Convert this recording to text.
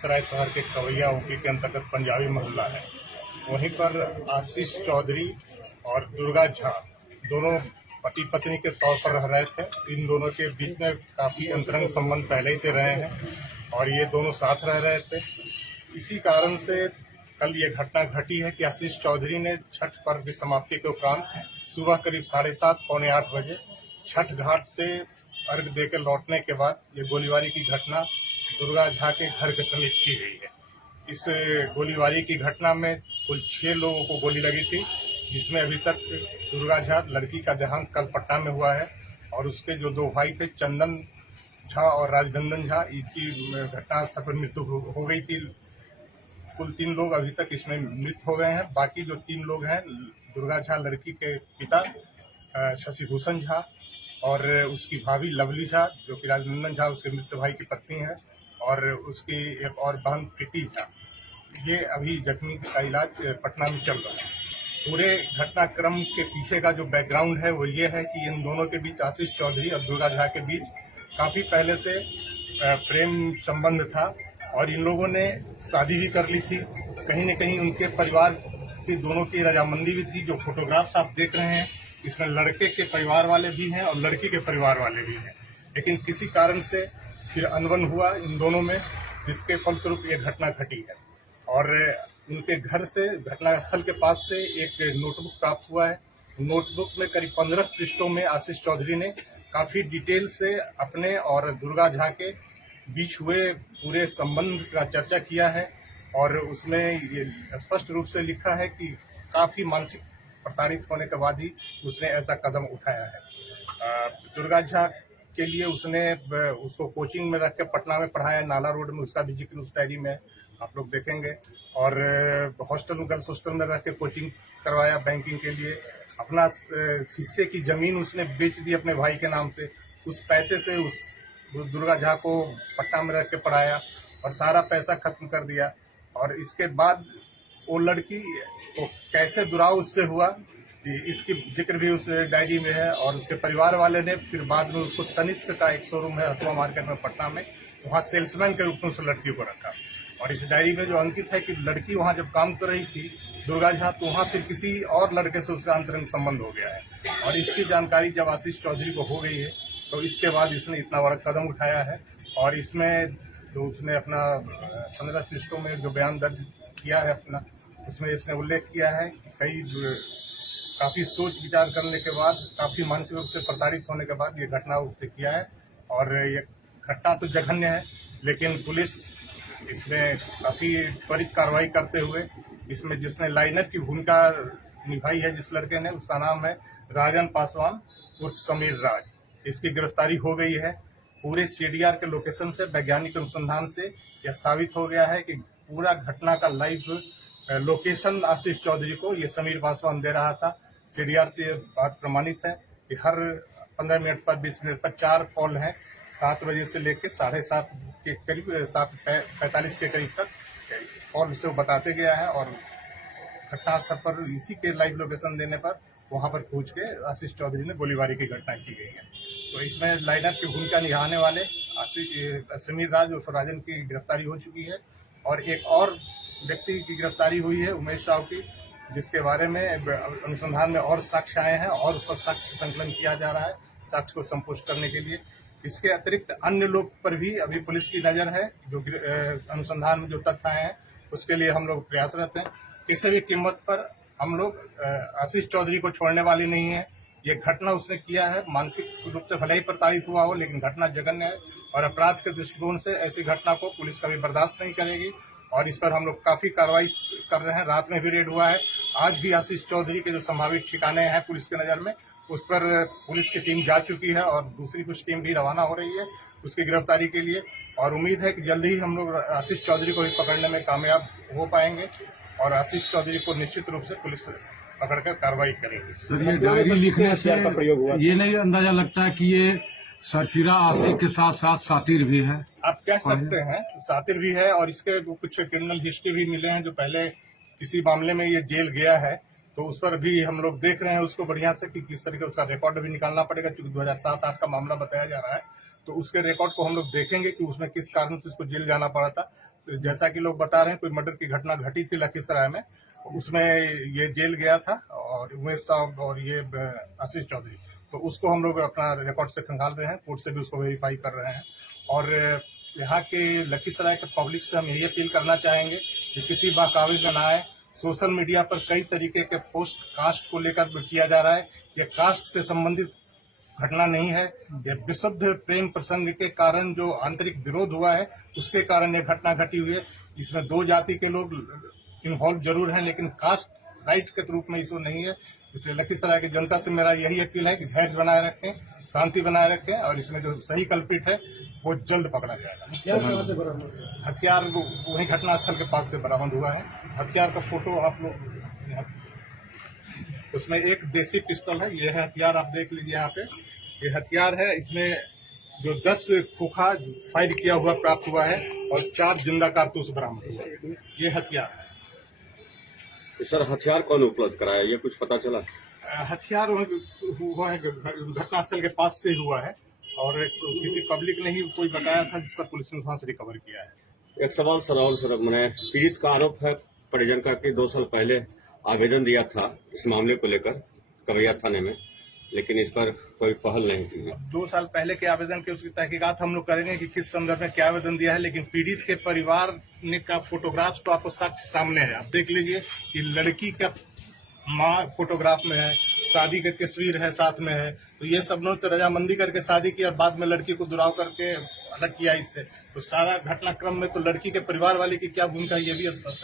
सराय शहर के कवैया ओपी के अंतर्गत पंजाबी मोहल्ला है। वहीं पर आशीष चौधरी और दुर्गा झा दोनों पति पत्नी के तौर पर रह रहे थे। इन दोनों के बीच में काफी अंतरंग संबंध पहले ही से रहे हैं और ये दोनों साथ रह रहे थे। इसी कारण से कल ये घटना घटी है कि आशीष चौधरी ने छठ पर्व की समाप्ति के उपरांत सुबह करीब 7:30 पौने 8 बजे छठ घाट से अर्घ देकर लौटने के बाद ये गोलीबारी की घटना दुर्गा झा के घर के समीप की गई है। इस गोलीबारी की घटना में कुल 6 लोगों को गोली लगी थी, जिसमें अभी तक दुर्गा झा लड़की का देहांत कल पटना में हुआ है और उसके जो 2 भाई थे चंदन झा और राजनंदन झा, इनकी घटनास्थल पर मृत्यु हो गई थी। कुल 3 लोग अभी तक इसमें मृत हो गए हैं। बाकी जो 3 लोग हैं, दुर्गा झा लड़की के पिता शशिभूषण झा और उसकी भाभी लवली झा, जो कि राजनंदन झा उसके मृत भाई की पत्नी है, और उसकी एक और बहन प्रीति झा, ये अभी जख्मी का इलाज पटना में चल रहा है। पूरे घटनाक्रम के पीछे का जो बैकग्राउंड है वो ये है कि इन दोनों के बीच, आशीष चौधरी और दुर्गा झा के बीच काफी पहले से प्रेम संबंध था और इन लोगों ने शादी भी कर ली थी। कहीं न कहीं उनके परिवार की दोनों की रजामंदी भी थी। जो फोटोग्राफ्स आप देख रहे हैं, इसमें लड़के के परिवार वाले भी हैं और लड़की के परिवार वाले भी हैं, लेकिन किसी कारण से फिर अनबन हुआ इन दोनों में, जिसके फलस्वरूप ये घटना घटी है। और उनके घर से, घटनास्थल के पास से एक नोटबुक प्राप्त हुआ है। नोटबुक में करीब 15 पृष्ठों में आशीष चौधरी ने काफी डिटेल से अपने और दुर्गा झा के बीच हुए पूरे संबंध का चर्चा किया है और उसमें ये स्पष्ट रूप से लिखा है कि काफी मानसिक प्रताड़ित होने के बाद ही उसने ऐसा कदम उठाया है। दुर्गा झा के लिए उसने उसको कोचिंग में रख के पटना में पढ़ाया, नाला रोड में, उसका भी जिक्र उस डायरी में आप लोग देखेंगे। और हॉस्टल में, गर्ल्स हॉस्टल में रह के कोचिंग करवाया बैंकिंग के लिए। अपना हिस्से की जमीन उसने बेच दी अपने भाई के नाम से। उस पैसे से उस दुर्गा झा को पटना में रह के पढ़ाया और सारा पैसा खत्म कर दिया। और इसके बाद वो लड़की को कैसे दुराव उससे हुआ, इसकी जिक्र भी उस डायरी में है। और उसके परिवार वाले ने फिर बाद में उसको तनिष्क का एक शोरूम है हथुआ मार्केट में पटना में, वहाँ सेल्समैन के रूप में उस लड़की को रखा। और इस डायरी में जो अंकित है कि लड़की वहाँ जब काम कर रही थी दुर्गा झा, तो वहाँ फिर किसी और लड़के से उसका अंतरंग संबंध हो गया है। और इसकी जानकारी जब आशीष चौधरी को हो गई है तो इसके बाद इसने इतना बड़ा कदम उठाया है। और इसमें जो उसने अपना 15 पृष्ठों में जो बयान दर्ज किया है अपना, उसमें इसने उल्लेख किया है कि काफी सोच विचार करने के बाद, काफी मानसिक रूप से प्रताड़ित होने के बाद ये घटना उसने किया है। और ये घटना तो जघन्य है, लेकिन पुलिस इसमें काफी त्वरित कार्रवाई करते हुए, इसमें जिसने लाइनर की भूमिका निभाई है जिस लड़के ने, उसका नाम है राजन पासवान उर्फ समीर राज। इसकी गिरफ्तारी हो गई है। पूरे सीडीआर के लोकेशन से, वैज्ञानिक अनुसंधान से यह साबित हो गया है कि पूरा घटना का लाइव लोकेशन आशीष चौधरी को ये समीर पासवान दे रहा था। सीडीआर से ये बात प्रमाणित है कि हर 15 मिनट पर, 20 मिनट पर 4 कॉल हैं। 7 बजे से लेकर 7:30 के करीब, 7:45 के करीब तक कॉल से वो बताते गया है। और घटनास्थल पर इसी के लाइव लोकेशन देने पर वहां पर पहुंच के आशीष चौधरी ने गोलीबारी की घटना की गई है। तो इसमें लाइनर की भूमिका निभाने वाले समीर राज और राजन की गिरफ्तारी हो चुकी है। और एक और व्यक्ति की गिरफ्तारी हुई है, उमेश राव की, जिसके बारे में अनुसंधान में और साक्ष्य आए हैं और उस पर साक्ष्य संकलन किया जा रहा है, साक्ष्य को संपुष्ट करने के लिए। इसके अतिरिक्त अन्य लोग पर भी अभी पुलिस की नजर है। जो अनुसंधान में जो तथ्य आए हैं उसके लिए हम लोग प्रयासरत हैं। किसी भी कीमत पर हम लोग आशीष चौधरी को छोड़ने वाले नहीं है। ये घटना उसने किया है, मानसिक रूप से भले ही प्रताड़ित हुआ हो, लेकिन घटना जघन्य है और अपराध के दृष्टिकोण से ऐसी घटना को पुलिस कभी बर्दाश्त नहीं करेगी। और इस पर हम लोग काफी कार्रवाई कर रहे हैं। रात में भी रेड हुआ है। आज भी आशीष चौधरी के जो संभावित ठिकाने हैं पुलिस के नजर में, उस पर पुलिस की टीम जा चुकी है और दूसरी कुछ टीम भी रवाना हो रही है उसकी गिरफ्तारी के लिए। और उम्मीद है कि जल्दी ही हम लोग आशीष चौधरी को भी पकड़ने में कामयाब हो पाएंगे और आशीष चौधरी को निश्चित रूप से पुलिस पकड़कर कार्रवाई करेगी। सर, ये डायरी लिखने से ये नहीं अंदाजा लगता है कि ये सरफिरा आशिक के साथ साथ सातिर भी है? आप कह सकते हैं सातिर भी है। और इसके कुछ क्रिमिनल हिस्ट्री भी मिले हैं। जो पहले किसी मामले में ये जेल गया है, तो उस पर भी हम लोग देख रहे हैं उसको बढ़िया से कि किस तरीके उसका रिकॉर्ड भी निकालना पड़ेगा। चूंकि 2007-8 का मामला बताया जा रहा है, तो उसके रिकॉर्ड को हम लोग देखेंगे कि उसमें किस कारण से उसको जेल जाना पड़ा था। जैसा कि लोग बता रहे हैं, कोई मर्डर की घटना घटी थी लखीसराय में, उसमें ये जेल गया था और उमेश साहब और ये आशीष चौधरी, तो उसको हम लोग अपना रिकॉर्ड से खंगाल रहे हैं, कोर्ट से भी उसको वेरीफाई कर रहे हैं। और यहाँ के लखीसराय के पब्लिक से हम यही अपील करना चाहेंगे कि किसी बहकावे में ना आए। सोशल मीडिया पर कई तरीके के पोस्ट कास्ट को लेकर किया जा रहा है, ये कास्ट से संबंधित घटना नहीं है, ये विशुद्ध प्रेम प्रसंग के कारण जो आंतरिक विरोध हुआ है उसके कारण ये घटना घटी हुई है। इसमें दो जाति के लोग इन्वॉल्व जरूर हैं, लेकिन कास्ट राइट के रूप में इसको नहीं है। इसलिए लखीसराय की जनता से मेरा यही अपील है कि धैर्य बनाए रखें, शांति बनाए रखें और इसमें जो सही कल्पित है वो जल्द पकड़ा जाएगा। हथियार वही घटनास्थल के पास से बरामद हुआ है। हथियार का फोटो आप लोग, उसमें एक देसी पिस्तौल है, ये है हथियार, आप देख लीजिए यहाँ पे, ये हथियार है। इसमें जो 10 खोखा फायर किया हुआ प्राप्त हुआ है और 4 जिंदा कारतूस बरामद हुआ है। ये हथियार है। सर, हथियार कौन उपलब्ध कराया, ये कुछ पता चला? हथियार हुआ है घटनास्थल के पास से हुआ है और किसी पब्लिक ने ही कोई बताया था, जिस पर पुलिस ने वहां से रिकवर किया है। एक सवाल सर, और सर, मैंने पीड़ित का आरोप है परिजन का कि 2 साल पहले आवेदन दिया था इस मामले को लेकर कवैया थाने में, लेकिन इस पर कोई पहल नहीं की। 2 साल पहले के आवेदन की उसकी तहकीकात हम लोग करेंगे कि किस संदर्भ में क्या आवेदन दिया है, लेकिन पीड़ित के परिवार ने का फोटोग्राफ तो आपको साक्ष्य सामने है। आप देख लीजिए कि लड़की का माँ फोटोग्राफ में है, शादी की तस्वीर है साथ में है, तो ये सब लोग तो रजामंदी करके शादी की और बाद में लड़की को दुराव करके अलग किया इससे। तो सारा घटनाक्रम में तो लड़की के परिवार वाले की क्या भूमिका है ये भी स्पष्ट है।